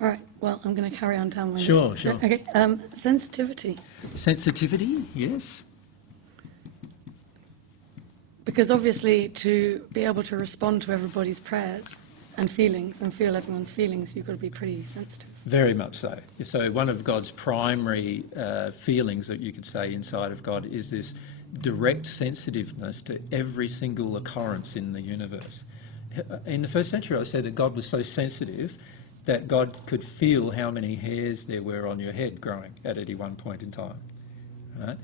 All right, well, I'm going to carry on down my list. Sure, sure. Okay, sensitivity. Sensitivity, yes. Because obviously to be able to respond to everybody's prayers and feelings and feel everyone's feelings, you've got to be pretty sensitive. Very much so. So one of God's primary feelings that you could say inside of God is this direct sensitiveness to every single occurrence in the universe. In the first century, I said that God was so sensitive that God could feel how many hairs there were on your head growing at any one point in time. Right?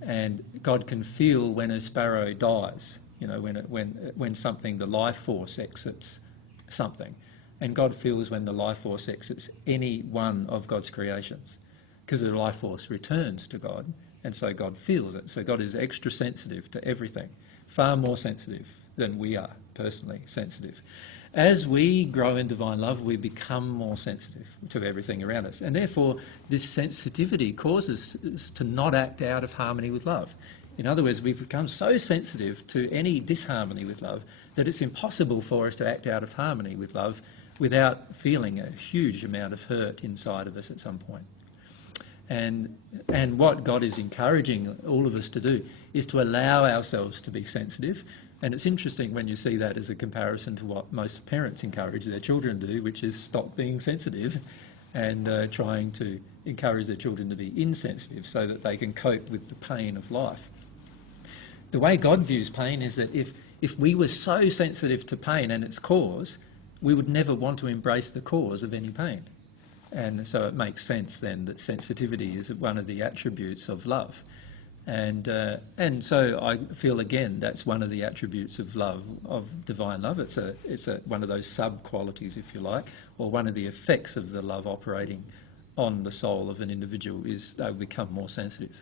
And God can feel when a sparrow dies, you know, when something, the life force exits something. And God feels when the life force exits any one of God's creations, because the life force returns to God, and so God feels it. So God is extra sensitive to everything, far more sensitive than we are personally sensitive. As we grow in divine love, we become more sensitive to everything around us. And therefore, this sensitivity causes us to not act out of harmony with love. In other words, we've become so sensitive to any disharmony with love that it's impossible for us to act out of harmony with love without feeling a huge amount of hurt inside of us at some point. And what God is encouraging all of us to do is to allow ourselves to be sensitive. And it's interesting when you see that as a comparison to what most parents encourage their children to do, which is stop being sensitive and trying to encourage their children to be insensitive so that they can cope with the pain of life. The way God views pain is that if we were so sensitive to pain and its cause, we would never want to embrace the cause of any pain. And so it makes sense then that sensitivity is one of the attributes of love. And so I feel, again, that's one of the attributes of love, of divine love. It's one of those sub-qualities, if you like, or one of the effects of the love operating on the soul of an individual is they become more sensitive.